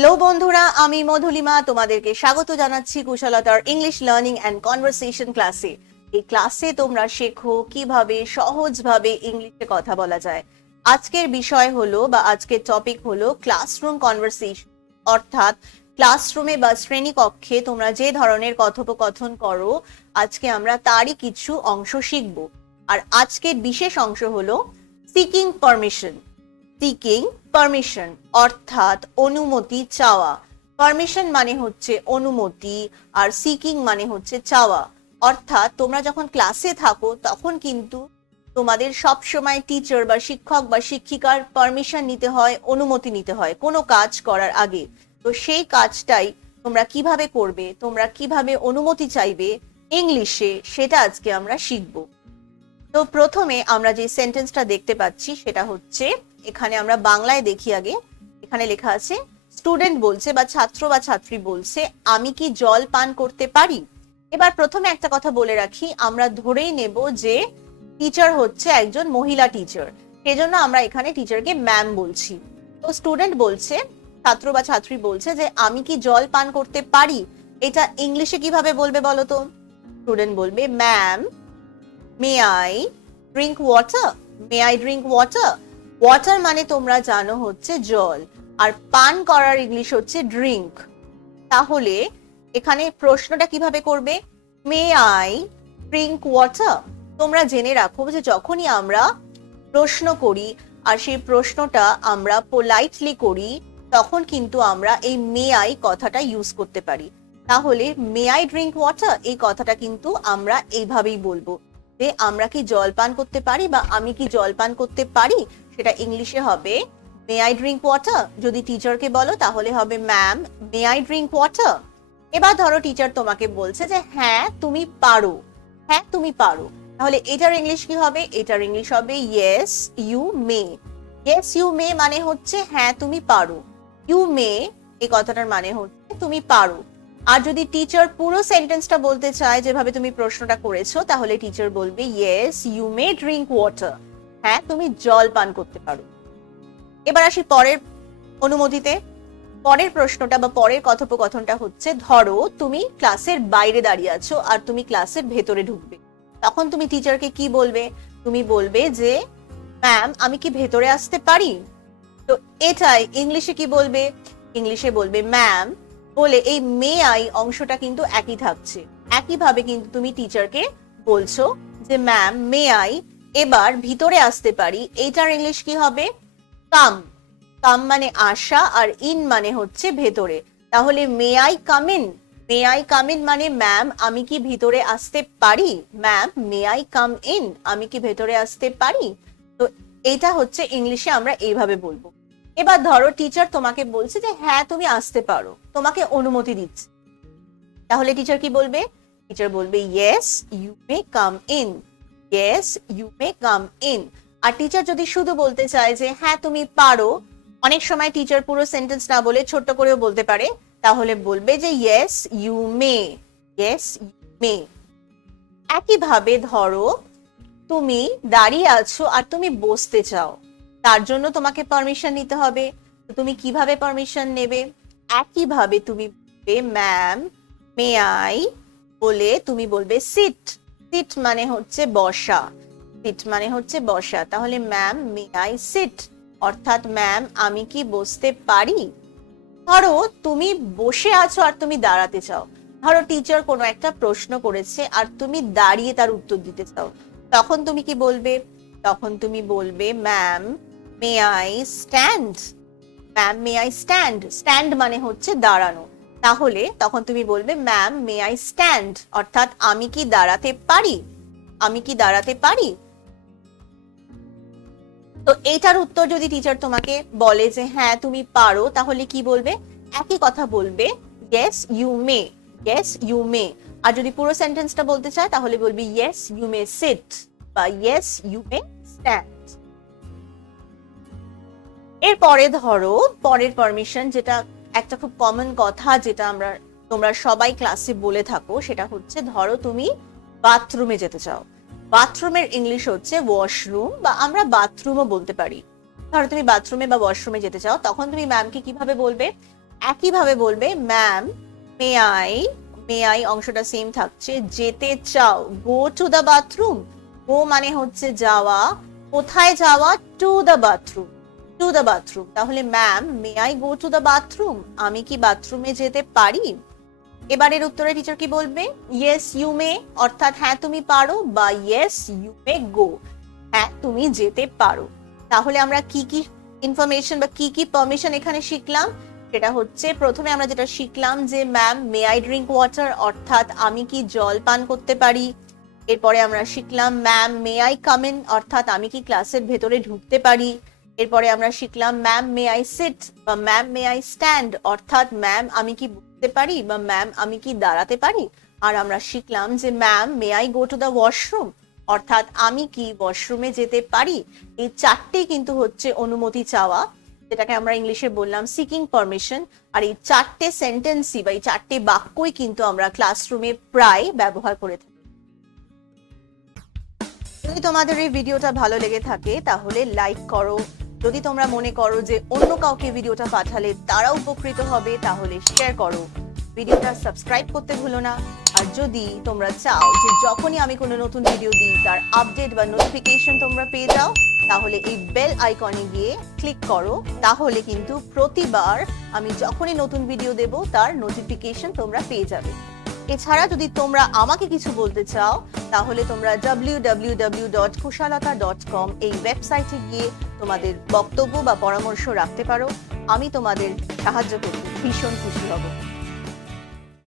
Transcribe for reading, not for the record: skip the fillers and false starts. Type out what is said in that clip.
Hello বন্ধুরা, আমি মধুলিমা তোমাদেরকে স্বাগত জানাচ্ছি কুশলতার ইংলিশ লার্নিং অ্যান্ড কনভারসেশন ক্লাসে। এই ক্লাসে তোমরা শেখো কিভাবে সহজভাবে ইংলিশে কথা বলা যায়। আজকের বিষয় হলো বা আজকের টপিক হলো ক্লাসরুম কনভারসেশন, অর্থাৎ ক্লাসরুমে বা শ্রেণীকক্ষে তোমরা যে ধরনের কথোপকথন করো, আজকে আমরা তারই কিছু অংশ শিখব। আর আজকের বিশেষ অংশ হলো সিকিং পারমিশন। সিকিং পারমিশন অর্থাৎ অনুমতি চাওয়া। পারমিশন মানে হচ্ছে অনুমতি, আর সিকিং মানে হচ্ছে চাওয়া। অর্থাৎ তোমরা যখন ক্লাসে থাকো তখন কিন্তু তোমাদের সব সময় টিচার বা শিক্ষক বা শিক্ষিকার পারমিশন নিতে হয়, অনুমতি নিতে হয় কোনো কাজ করার আগে। তো সেই কাজটাই তোমরা কিভাবে করবে, তোমরা কিভাবে অনুমতি চাইবে ইংলিশে, সেটা আজকে আমরা শিখব। তো প্রথমে আমরা যে সেন্টেন্সটা দেখতে পাচ্ছি সেটা হচ্ছে, এখানে আমরা বাংলায় দেখি আগে। এখানে লেখা আছে স্টুডেন্ট বলছে বা ছাত্র বা ছাত্রী বলছে, আমি কি জল পান করতে পারি? এবার প্রথমে একটা কথা বলে রাখি, আমরা ধরেই নেব যে টিচার হচ্ছে একজন মহিলা টিচার, সেজন্য আমরা এখানে টিচারকে ম্যাম বলছি। তো স্টুডেন্ট বলছে, ছাত্র বা ছাত্রী বলছে যে আমি কি জল পান করতে পারি, এটা ইংলিশে কিভাবে বলবে বলো তো? স্টুডেন্ট বলবে ma'am, may I drink water? May I drink water? Water মানে তোমরা জানো হচ্ছে জল, আর পান করার ইংলিশ হচ্ছে ড্রিঙ্ক। তাহলে এখানে প্রশ্নটা কিভাবে করবে? May I drink water? তোমরা জেনে রাখো যে যখনই আমরা প্রশ্ন করি আর সেই প্রশ্নটা আমরা পোলাইটলি করি, তখন কিন্তু আমরা এই মে আই কথাটা ইউজ করতে পারি। তাহলে মে আই ড্রিঙ্ক ওয়াটার এই কথাটা কিন্তু আমরা এইভাবেই বলবো যে আমরা কি জল পান করতে পারি বা আমি কি জল পান করতে পারি, সেটা ইংলিশে হবে মে আই ড্রিঙ্ক ওয়াটার। যদি টিচারকে বলো তাহলে হবে ma'am, may I drink water. এবার ধরো টিচার তোমাকে বলছে যে হ্যাঁ তুমি পারো, হ্যাঁ তুমি পারো, তাহলে এটার ইংলিশ কি হবে? এটার ইংলিশ হবে yes you may. Yes you may মানে হচ্ছে হ্যাঁ তুমি পারো, ইউ মে এই কথাটার মানে হচ্ছে তুমি পারো। আর যদি টিচার পুরো সেন্টেন্সটা বলতে চায় যেভাবে তুমি প্রশ্নটা করেছো, তাহলে টিচার বলবে yes you may drink water, হ্যাঁ তুমি জল পান করতে পারো। এবার আসি পরের অনুমতিতে। পরের প্রশ্নটা বা পরের কথোপকথনটা হচ্ছে, ধরো তুমি ক্লাসের বাইরে দাঁড়িয়ে আছো আর তুমি ক্লাসের ভেতরে ঢুকবে, তখন তুমি টিচারকে কি বলবে? তুমি বলবে যে ম্যাম আমি কি ভেতরে আসতে পারি? তো এটাই ইংলিশে কি বলবে? ইংলিশে বলবে ম্যাম, বলে এই মে আই অংশটা কিন্তু একই থাকছে। একইভাবে কিন্তু তুমি টিচারকে বলছো যে ম্যাম মে আই এবার ভিতরে আসতে পারি, এইটার ইংলিশ কি হবে? কাম। কাম মানে আসা, আর ইন মানে হচ্ছে ভেতরে। তাহলে may I come in? May I come in মানে ম্যাম আমি কি ভিতরে আসতে পারি? Ma'am may I come in? আমি কি ভেতরে আসতে পারি? তো এইটা হচ্ছে ইংলিশে আমরা এইভাবে বলবো। এবার ধরো টিচার তোমাকে বলছে যে হ্যাঁ তুমি আসতে পারো, তোমাকে অনুমতি দিচ্ছে, তাহলে টিচার কি বলবে? টিচার বলবে yes you may come in, yes you may come in. আর টিচার যদি শুধু বলতে চায় যে হ্যাঁ তুমি পারো, অনেক সময় টিচার পুরো সেন্টেন্স না বলে ছোট্ট করেও বলতে পারে, তাহলে বলবে যে yes you may, yes you may. একইভাবে ধরো তুমি দাঁড়িয়ে আছো আর তুমি বসতে চাও, তার জন্য তোমাকে পারমিশন নিতে হবে। তুমি কিভাবে পারমিশন নেবে? একইভাবে তুমি বলবে ম্যাম মে আই, বলে তুমি বলবে সিট। সিট মানে হচ্ছে বসা, সিট মানে হচ্ছে বসা। তাহলে ম্যাম মে আই সিট, অর্থাৎ ম্যাম আমি কি বসতে পারি? ধরো তুমি বসে আছো আর তুমি দাঁড়াতে চাও। ধরো টিচার কোনো একটা প্রশ্ন করেছে আর তুমি দাঁড়িয়ে তার উত্তর দিতে চাও, তখন তুমি কি বলবে? তখন তুমি বলবে ma'am may I stand, ma'am may I stand. Stand মানে হচ্ছে দাঁড়ানো। তাহলে তখন তুমি বলবে ম্যাম মে আই স্ট্যান্ড, অর্থাৎ আমি কি দাঁড়াতে পারি, আমি কি দাঁড়াতে পারি। তো এইটার উত্তর যদি টিচার তোমাকে বলে যে হ্যাঁ তুমি পারো, তাহলে কি বলবে? একই কথা বলবে yes you may, yes you may. আর যদি পুরো সেন্টেন্সটা বলতে চায় তাহলে বলবি ইয়েস ইউ মে সিট বা ইয়েস ইউ মে স্ট্যান্ড। এরপরে ধরো পরের পারমিশন, যেটা একটা খুব কমন কথা, যেটা তোমরা সবাই ক্লাসে বলে থাকো, সেটা হচ্ছে ধরো তুমি বাথরুমে যেতে চাও। বাথরুমের ইংলিশ হচ্ছে ওয়াশরুম, বা আমরা বাথরুমও বলতে পারি। ধরো তুমি বাথরুমে বা ওয়াশরুমে যেতে চাও, তখন তুমি ম্যামকে কিভাবে বলবে? একইভাবে বলবে ম্যাম মে আই অংশটা সেম থাকছে, যেতে চাও, go to the bathroom, go মানে হচ্ছে যাওয়া, কোথায় যাওয়া, to the bathroom, to the bathroom. তাহলে ma'am may I go to the bathroom, আমি কি বাথরুমে যেতে পারি? এবারের উত্তরে টিচার কি বলবে? ইয়েস ইউ মে, অর্থাৎ হ্যাঁ তুমি পারো, বা ইয়েস ইউ মে গো, হ্যাঁ তুমি যেতে পারো। তাহলে আমরা কি কি ইনফরমেশন বা কি কি পারমিশন এখানে শিখলাম? সেটা হচ্ছে প্রথমে আমরা যেটা শিখলাম যে ma'am may I drink water, অর্থাৎ আমি কি জল পান করতে পারি। এরপরে আমরা শিখলাম ma'am may I come in, অর্থাৎ আমি কি ক্লাসের ভেতরে ঢুকতে পারি। এরপরে আমরা শিখলাম ম্যাম মে আই সিট বা ম্যাম মে আই স্ট্যান্ড, অর্থাৎ ম্যাম আমি কি বসতে পারি বা ম্যাম আমি কি দাঁড়াতে পারি। আর আমরা শিখলাম যে ma'am may I go to the washroom, অর্থাৎ আমি কি ওয়াশরুমে যেতে পারি। এই চারটেই কিন্তু হচ্ছে অনুমতি চাওয়া, যেটাকে আমরা ইংলিশে বললাম সিকিং পারমিশন। আর এই চারটে সেন্টেন্সই বা এই চারটে বাক্যই কিন্তু আমরা ক্লাসরুমে প্রায় ব্যবহার করে থাকি। যদি তোমাদের এই ভিডিওটা ভালো লেগে থাকে তাহলে লাইক করো। যদি তোমরা মনে করো যে অন্য কাউকে ভিডিওটা পাঠালে তারা উপকৃত হবে তাহলে শেয়ার করো। ভিডিওটা সাবস্ক্রাইব করতে ভুলো না। আর যদি তোমরা চাও যে যখনই আমি কোনো নতুন ভিডিও দিই তার আপডেট বা নোটিফিকেশন তোমরা পেয়ে যাও, তাহলে এই বেল আইকনে গিয়ে ক্লিক করো। তাহলে কিন্তু প্রতিবার আমি যখনই নতুন ভিডিও দেব তার নোটিফিকেশন তোমরা পেয়ে যাবে। এছাড়া যদি তোমরা আমাকে কিছু বলতে চাও তাহলে তোমরা www.kushalata.com এই ওয়েবসাইটে গিয়ে তোমাদের বক্তব্য বা পরামর্শ রাখতে পারো। আমি তোমাদের সাহায্য করতে ভীষণ খুশি হব।